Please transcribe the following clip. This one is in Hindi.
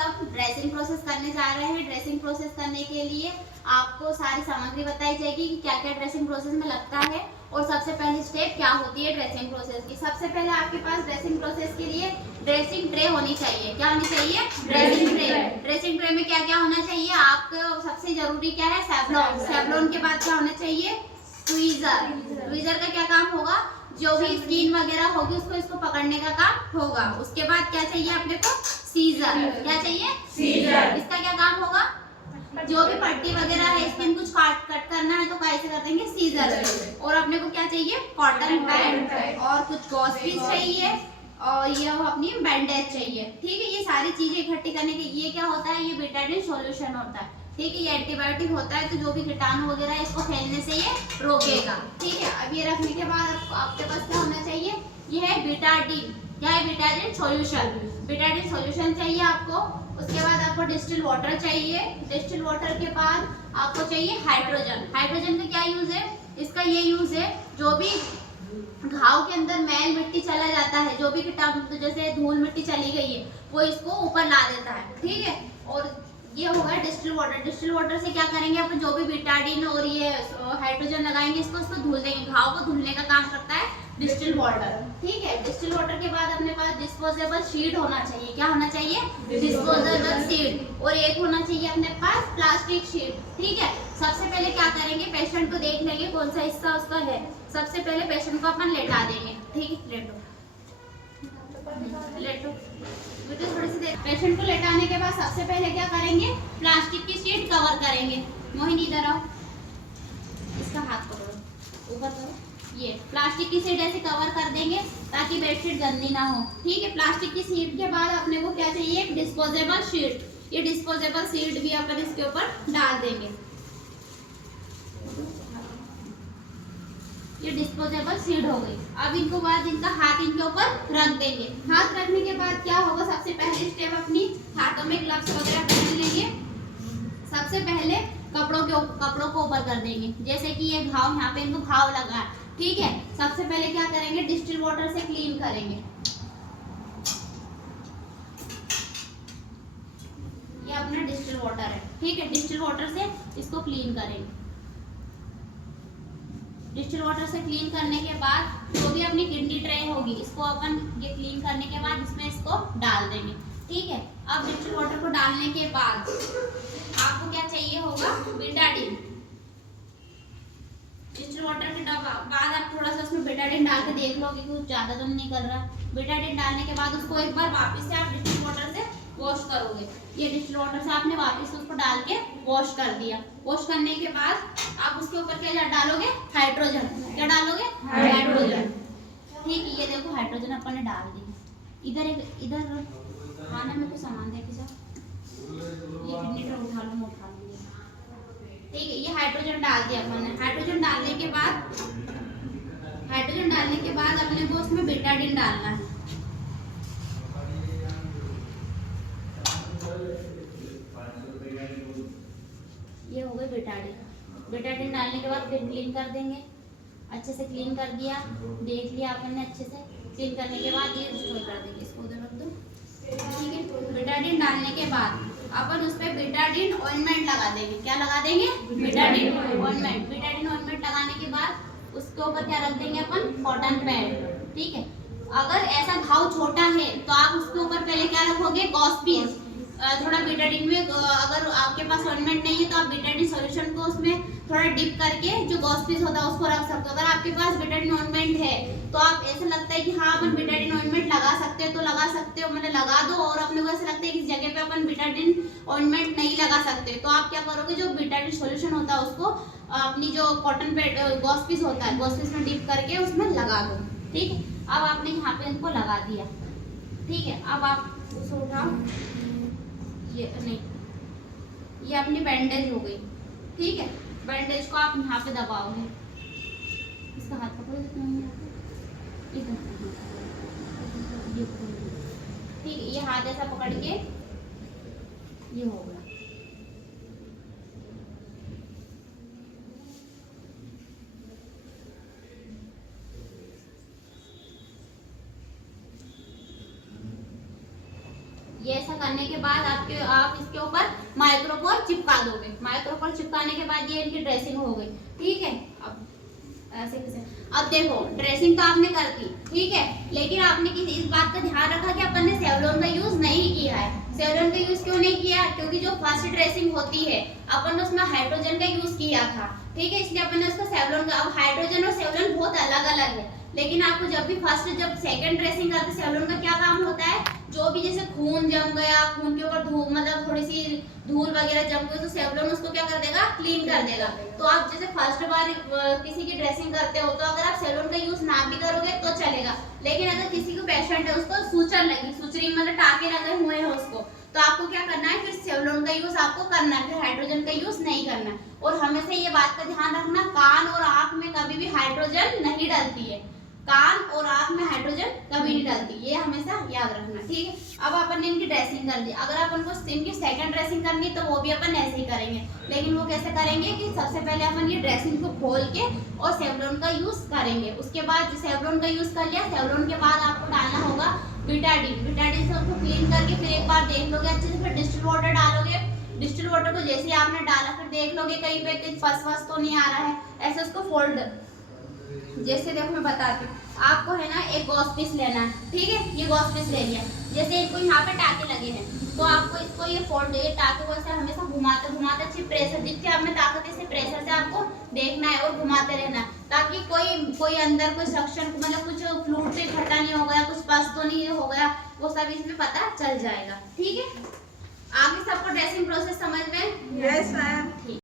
अब ड्रेसिंग प्रोसेस करने जा रहे हैं। ड्रेसिंग प्रोसेस करने के लिए आपको सारी सामग्री बताई जाएगी कि क्या क्या ड्रेसिंग प्रोसेस में लगता है और सबसे पहली स्टेप क्या होती है ड्रेसिंग प्रोसेस की। सबसे पहले आपके पास ड्रेसिंग प्रोसेस के लिए ड्रेसिंग ट्रे होनी चाहिए। क्या होनी चाहिए? Dressing tray. ड्रेसिंग ट्रे में क्या क्या होना चाहिए? आपको सबसे जरूरी क्या है? सेवलॉन। सेवलॉन के बाद क्या होना चाहिए? ट्वीजर। ट्वीजर का क्या काम होगा? जो भी स्किन वगैरह होगी उसको इसको पकड़ने का काम होगा। उसके बाद क्या चाहिए अपने को? सीजर। क्या चाहिए? सीजर। इसका क्या काम होगा? जो भी पट्टी वगैरह है स्किन कुछ कट करना है तो कैसे कर देंगे? सीजर से। और अपने को क्या चाहिए? कॉटन पैड और कुछ गॉस पीस चाहिए और ये अपनी बैंडेज चाहिए। ठीक है, ये सारी चीजें इकट्ठी करने के ये क्या होता है? ये बेटाडीन सॉल्यूशन होता है। ठीक है, ये एंटीबायोटिक होता है तो जो भी कीटाणु वगैरह है इसको फैलने से ये रोकेगा। ठीक है, अब ये रखने के बाद आपके पास क्या होना चाहिए? ये है बेटाडीन। क्या है? Betadine solution. बेटाडीन सॉल्यूशन चाहिए आपको। उसके बाद आपको डिस्टिल वाटर चाहिए। डिस्टिल वाटर के बाद आपको चाहिए हाइड्रोजन। हाइड्रोजन का क्या यूज है? इसका ये यूज है जो भी घाव के अंदर मैल मिट्टी चला जाता है, जो भी कीटाणु जैसे धूल मिट्टी चली गई है वो इसको ऊपर ला देता है। ठीक है, और ये होगा डिस्टिल वाटर। डिस्टिल वाटर से क्या करेंगे अपन? जो भी बेटाडीन और ये हाइड्रोजन लगाएंगे इसको धुल देंगे। घाव को धुलने का काम करता है डिस्टिल वाटर। ठीक है, डिस्टिल वाटर के बाद अपने पास डिस्पोजेबल शीट होना चाहिए। क्या होना चाहिए? Disposable sheet. और एक होना चाहिए अपने पास प्लास्टिक शीट। ठीक है, सबसे पहले क्या करेंगे? पेशेंट को देख लेंगे कौन सा हिस्सा उसका है। सबसे पहले पेशेंट को अपन लेटा देंगे। ठीक है, लेटो लेटो बेटा थोड़ी सी देर। पेशेंट को लेटाने के बाद सबसे पहले क्या करेंगे? प्लास्टिक की शीट कवर करेंगे। मोहिनी इधर आओ, इसका हाथ पकड़ो, ऊपर करो। ये प्लास्टिक की शीट ऐसे कवर कर देंगे ताकि बेडशीट गंदी ना हो। ठीक है, प्लास्टिक की शीट के बाद अपने को क्या चाहिए? Disposable sheet. ये डिस्पोजेबल शीट भी अपन इसके ऊपर डाल देंगे। ये डिस्पोजेबल शीट हो गई। अब इनको बाद इनका हाथ इनके ऊपर रख देंगे। हाथ रखने के बाद क्या होगा? सबसे पहले स्टेप अपनी हाथों में ग्लव्स वगैरह पहन लेंगे। सबसे पहले कपड़ों को ऊपर कर देंगे। जैसे कि ये घाव, यहाँ पे इनको घाव लगा है। ठीक है, सबसे पहले क्या करेंगे? डिस्टिल वाटर से क्लीन करेंगे। ये अपना डिस्टिल वाटर है। ठीक है, डिस्टिल वाटर से इसको क्लीन करेंगे। डिस्टिल वाटर से क्लीन करने के बाद जो भी अपनी किडनी ट्रे होगी इसको अपन ये क्लीन करने के बाद इसमें इसको डाल देंगे। ठीक है, अब डिस्टिल वाटर को डालने के बाद आपको क्या चाहिए होगा? बेटाडीन। डिस्टिल वाटर के बाद आप थोड़ा सा उसमें बेटाडीन डाल के देख लो कि कुछ ज्यादा तो नहीं कर रहा। बेटाडीन डालने के बाद उसको एक बार वापस से आप डिस्टिल वाटर से वॉश करोगे। ये डिस्टिल वाटर से आपने वापस उसको डाल के वॉश कर दिया। वॉश करने के बाद आप उसके ऊपर क्या डालोगे? हाइड्रोजन। क्या डालोगे? हाइड्रोजन। ठीक है, ये देखो हाइड्रोजन अपन ने डाल दी। इधर खाना में कुछ सामान दे के जाओ। ये किडनी ट्रे उठा लो, मैं उठा लूंगी। ठीक है, ये हाइड्रोजन डाल दिया अपन ने। हाइड्रोजन डालने के बाद अपने को उसमें बेटाडीन डालना है। ये हो गई बेटाडीन। बेटाडीन डालने के बाद फिर क्लीन कर देंगे। अच्छे से क्लीन कर दिया, देख लिया अपन ने अच्छे से। क्लीन करने के बाद ये स्टोर कर देंगे, इसको उधर रख दो। ठीक है, बेटाडीन डालने के बाद अपन उस पर बेटाडीन ऑइंटमेंट लगा देंगे। क्या लगा देंगे? Betadine ointment. बेटाडीन ऑइंटमेंट लगाने के बाद उसके ऊपर क्या रख देंगे अपन? Cotton pad. ठीक है, अगर ऐसा घाव छोटा है तो आप उसके ऊपर पहले क्या रखोगे? Gauss piece. थोड़ा बेटाडीन में अगर आपके पास ऑइंटमेंट नहीं है तो आप बेटाडीन सॉल्यूशन को उसमें थोड़ा डिप करके जो गॉस पीस होता है उसको रख सकते हो। अगर आपके पास बेटाडीन ऑइंटमेंट है तो आप ऐसा लगता है कि हाँ अपन बेटाडीन ऑइंटमेंट लगा सकते हो तो लगा सकते हो, मतलब लगा दो। और अपने को ऐसा लगता है कि इस जगह पे अपन बेटाडीन ऑइंटमेंट नहीं लगा सकते तो आप क्या करोगे? जो बेटाडीन सॉल्यूशन होता है उसको अपनी जो कॉटन पैड गॉस पीस होता है, गॉस पीस में डिप करके उसमें लगा दो। ठीक है, अब आपने यहाँ पे इनको लगा दिया। ठीक है, अब आप उसको उठाओ। ये नहीं, ये अपनी बैंडेज हो गई। ठीक है, बैंडेज को आप यहाँ पे दबाओगे। इसका हाथ पकड़ो इधर। ठीक है, ये हाथ ऐसा पकड़ के ये हो गया। ये ऐसा करने के बाद आप इसके ऊपर माइक्रोपोर चिपका दोगे। माइक्रोपोर चिपकाने के बाद ये इनकी ड्रेसिंग हो गई, ठीक है। अब ऐसे कैसे, अब देखो ड्रेसिंग तो आपने कर दी, ठीक है, लेकिन आपने किसी इस बात का ध्यान रखा कि अपन ने सेवलॉन का यूज नहीं किया है। सेवलॉन का यूज क्यों नहीं किया? क्योंकि जो फर्स्ट ड्रेसिंग होती है अपन ने उसमें हाइड्रोजन का यूज किया था, ठीक है, इसलिए अपन ने उसको सेवलॉन का। अब हाइड्रोजन और सेवलॉन बहुत अलग अलग है, लेकिन आपको जब सेकंड ड्रेसिंग करते सेवलॉन का क्या काम होता है, जो भी जैसे खून जम गया, खून के ऊपर धूल मतलब थोड़ी सी धूल वगैरह जम गई, तो सेवलॉन उसको क्या कर देगा, क्लीन कर देगा। तो आप जैसे फर्स्ट बार किसी की ड्रेसिंग करते हो तो अगर आप सेवलॉन का यूज ना भी करोगे तो चलेगा, लेकिन अगर किसी को पेशेंट है उसको सूचन लगी, सुचरी मतलब टाके लगे हुए हैं उसको, तो आपको क्या करना है, फिर सेवलॉन का यूज आपको करना है, फिर हाइड्रोजन का यूज नहीं करना है। और हमेशा ये बात का ध्यान रखना, कान और आंख में कभी भी हाइड्रोजन नहीं डलती है, कान और आंख में हाइड्रोजन कभी नहीं डलती, ये हमेशा याद रखना, ठीक है। अब अपन ने इनकी ड्रेसिंग कर दी, अगर अपन को इनकी सेकंड ड्रेसिंग करनी तो वो भी अपन ऐसे ही करेंगे, लेकिन वो कैसे करेंगे कि सबसे पहले अपन ये ड्रेसिंग को खोल के और सेवलॉन का यूज करेंगे। उसके बाद सेवलॉन का यूज कर लिया, सेवलॉन के बाद आपको डालना होगा बीटाडीन। बीटाडीन से उसको क्लीन करके फिर एक बार देख लोगे अच्छे से, फिर डिस्टिल वाटर डालोगे। डिस्टिल वाटर को जैसे आपने डाला फिर देख लोगे कहीं पे कुछ फस तो नहीं आ रहा है, ऐसे उसको फोल्ड, जैसे देखो मैं बताती हूँ आपको, है ना, एक गॉस पीस लेना है, ठीक है, ये गॉस पीस ले लिया, जैसे इनको यहाँ पे टाके लगे हैं तो आपको इसको ये फोल्ड, ये टाके को ऐसे हमेशा घुमाते घुमाते अच्छी प्रेशर, जितनी आप में ताकत है प्रेशर से आपको देखना है और घुमाते रहना है, ताकि कोई अंदर कोई सक्शन मतलब कुछ फ्लूइड से इकट्ठा नहीं हो गया, कुछ पस तो नहीं हो गया, वो सब इसमें पता चल जाएगा, ठीक है। आगे सबको ड्रेसिंग प्रोसेस समझ में? Yes ma'am. ठीक।